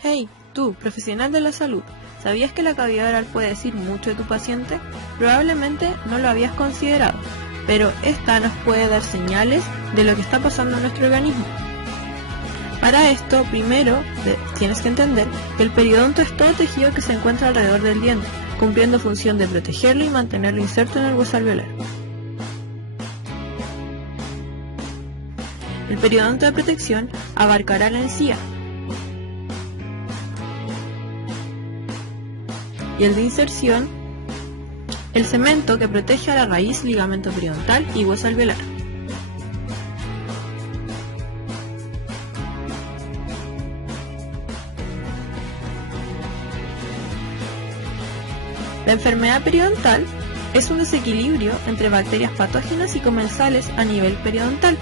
Hey, tú, profesional de la salud, ¿sabías que la cavidad oral puede decir mucho de tu paciente? Probablemente no lo habías considerado, pero esta nos puede dar señales de lo que está pasando en nuestro organismo. Para esto, primero tienes que entender que el periodonto es todo tejido que se encuentra alrededor del diente, cumpliendo función de protegerlo y mantenerlo inserto en el hueso alveolar. El periodonto de protección abarcará la encía, y el de inserción, el cemento que protege a la raíz, ligamento periodontal y hueso alveolar. La enfermedad periodontal es un desequilibrio entre bacterias patógenas y comensales a nivel periodontal,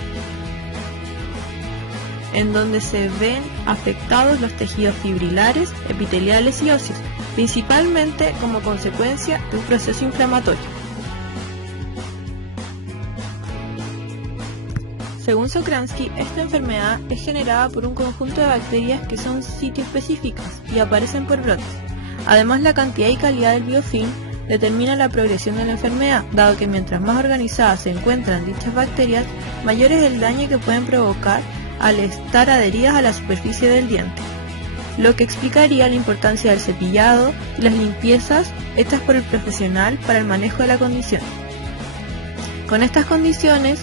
en donde se ven afectados los tejidos fibrilares, epiteliales y óseos, principalmente como consecuencia de un proceso inflamatorio. Según Sokransky, esta enfermedad es generada por un conjunto de bacterias que son sitio-específicas y aparecen por brotes. Además, la cantidad y calidad del biofilm determina la progresión de la enfermedad, dado que mientras más organizadas se encuentran dichas bacterias, mayor es el daño que pueden provocar al estar adheridas a la superficie del diente, lo que explicaría la importancia del cepillado y las limpiezas hechas por el profesional para el manejo de la condición. Con estas condiciones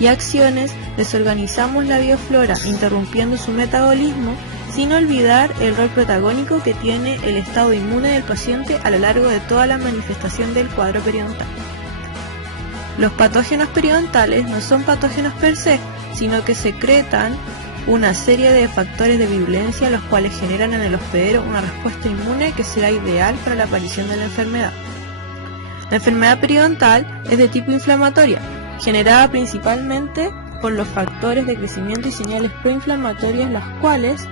y acciones desorganizamos la bioflora, interrumpiendo su metabolismo, sin olvidar el rol protagónico que tiene el estado inmune del paciente a lo largo de toda la manifestación del cuadro periodontal. Los patógenos periodontales no son patógenos per se, sino que secretan una serie de factores de virulencia los cuales generan en el hospedero una respuesta inmune que será ideal para la aparición de la enfermedad. La enfermedad periodontal es de tipo inflamatoria, generada principalmente por los factores de crecimiento y señales proinflamatorias, las cuales,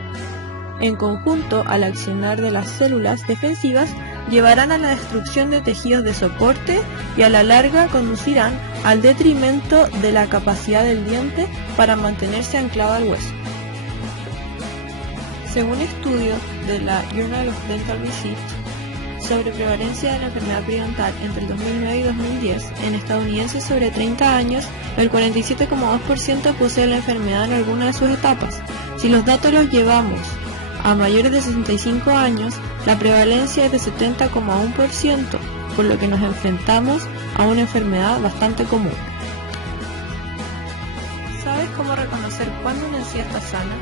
en conjunto al accionar de las células defensivas, llevarán a la destrucción de tejidos de soporte y a la larga conducirán al detrimento de la capacidad del diente para mantenerse anclado al hueso. Según estudios de la Journal of Dental Research sobre prevalencia de la enfermedad periodontal entre el 2009 y 2010, en estadounidenses sobre 30 años, el 47,2% posee la enfermedad en alguna de sus etapas. Si los datos los llevamos a mayores de 65 años, la prevalencia es de 70,1%, por lo que nos enfrentamos a una enfermedad bastante común. ¿Sabes cómo reconocer cuándo una encía está sana?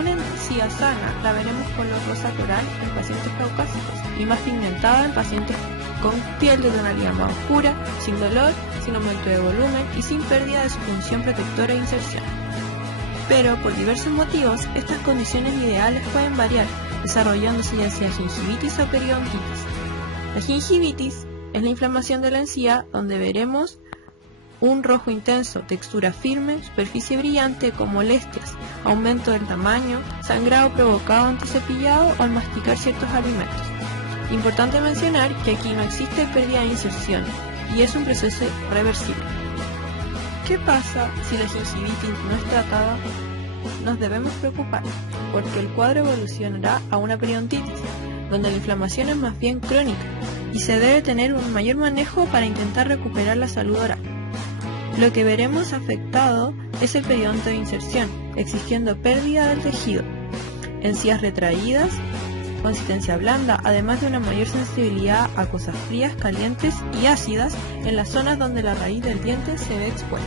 Una encía sana la veremos color rosa coral en pacientes caucásicos y más pigmentada en pacientes con piel de tonalidad más oscura, sin dolor, sin aumento de volumen y sin pérdida de su función protectora e inserción. Pero por diversos motivos, estas condiciones ideales pueden variar, desarrollándose ya sea gingivitis o periodontitis. La gingivitis es la inflamación de la encía, donde veremos un rojo intenso, textura firme, superficie brillante con molestias, aumento del tamaño, sangrado provocado ante cepillado o al masticar ciertos alimentos. Importante mencionar que aquí no existe pérdida de inserción y es un proceso reversible. ¿Qué pasa si la gingivitis no es tratada? Nos debemos preocupar, porque el cuadro evolucionará a una periodontitis, donde la inflamación es más bien crónica y se debe tener un mayor manejo para intentar recuperar la salud oral. Lo que veremos afectado es el periodonto de inserción, existiendo pérdida del tejido, encías retraídas, consistencia blanda, además de una mayor sensibilidad a cosas frías, calientes y ácidas en las zonas donde la raíz del diente se ve expuesta.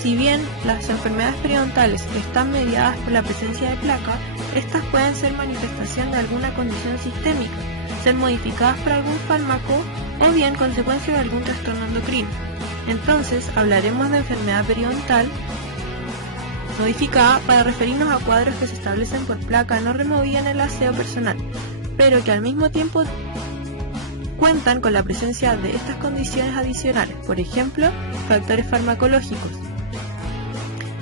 Si bien las enfermedades periodontales están mediadas por la presencia de placa, estas pueden ser manifestación de alguna condición sistémica, ser modificadas por algún fármaco o bien consecuencia de algún trastorno endocrino. Entonces hablaremos de enfermedad periodontal modificada para referirnos a cuadros que se establecen por placa no removida en el aseo personal, pero que al mismo tiempo cuentan con la presencia de estas condiciones adicionales, por ejemplo, factores farmacológicos,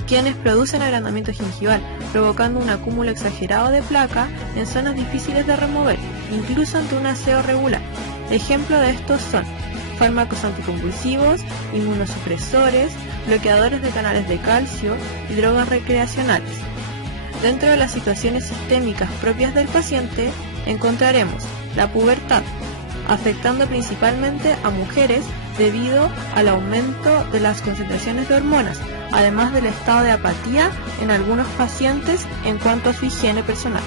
quienes producen agrandamiento gingival, provocando un acúmulo exagerado de placa en zonas difíciles de remover, incluso ante un aseo regular. Ejemplo de estos son fármacos anticonvulsivos, inmunosupresores, bloqueadores de canales de calcio y drogas recreacionales. Dentro de las situaciones sistémicas propias del paciente encontraremos la pubertad, afectando principalmente a mujeres debido al aumento de las concentraciones de hormonas, además del estado de apatía en algunos pacientes en cuanto a su higiene personal.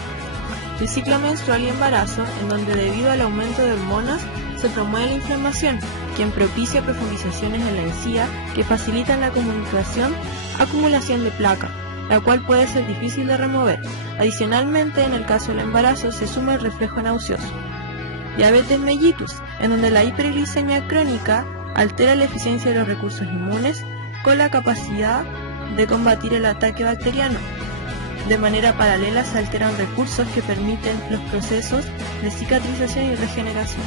El ciclo menstrual y embarazo, en donde debido al aumento de hormonas se promueve la inflamación, quien propicia profundizaciones en la encía que facilitan la acumulación de placa, la cual puede ser difícil de remover. Adicionalmente, en el caso del embarazo se suma el reflejo nauseoso. Diabetes mellitus, en donde la hiperglicemia crónica altera la eficiencia de los recursos inmunes con la capacidad de combatir el ataque bacteriano. De manera paralela se alteran recursos que permiten los procesos de cicatrización y regeneración.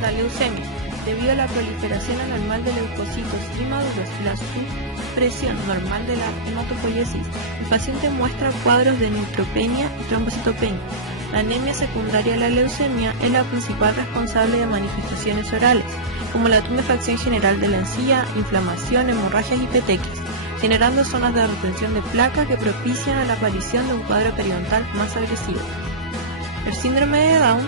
La leucemia, debido a la proliferación anormal de leucocitos inmaduros y la supresión normal de la hematopoiesis, el paciente muestra cuadros de neutropenia y trombocitopenia. La anemia secundaria a la leucemia es la principal responsable de manifestaciones orales, como la tumefacción general de la encía, inflamación, hemorragias y petequias, generando zonas de retención de placa que propician a la aparición de un cuadro periodontal más agresivo. El síndrome de Down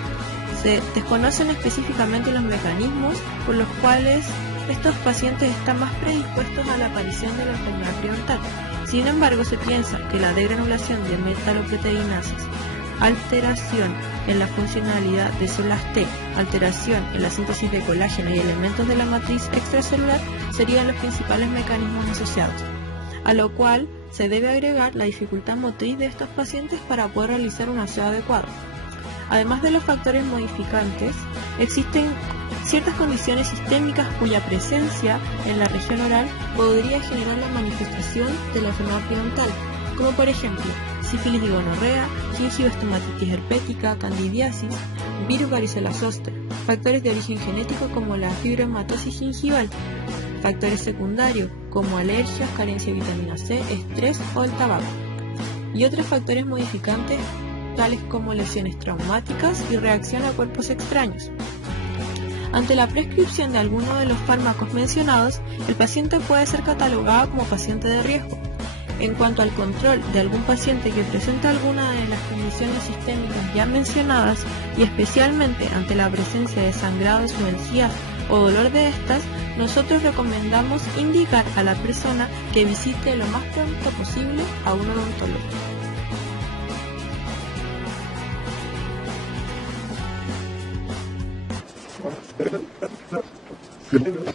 se desconocen específicamente los mecanismos por los cuales estos pacientes están más predispuestos a la aparición de la enfermedad periodontal. Sin embargo, se piensa que la degranulación de metaloproteinases, alteración en la funcionalidad de células T, alteración en la síntesis de colágeno y elementos de la matriz extracelular serían los principales mecanismos asociados, a lo cual se debe agregar la dificultad motriz de estos pacientes para poder realizar un aseo adecuado. Además de los factores modificantes, existen ciertas condiciones sistémicas cuya presencia en la región oral podría generar la manifestación de la enfermedad periodontal, como por ejemplo sífilis y gonorrea, gingivoestomatitis herpética, candidiasis, virus varicela zoster, factores de origen genético como la fibromatosis gingival, factores secundarios como alergias, carencia de vitamina C, estrés o el tabaco, y otros factores modificantes tales como lesiones traumáticas y reacción a cuerpos extraños. Ante la prescripción de alguno de los fármacos mencionados, el paciente puede ser catalogado como paciente de riesgo. En cuanto al control de algún paciente que presenta alguna de las condiciones sistémicas ya mencionadas, y especialmente ante la presencia de sangrados o encías o dolor de estas, nosotros recomendamos indicar a la persona que visite lo más pronto posible a un odontólogo. Good.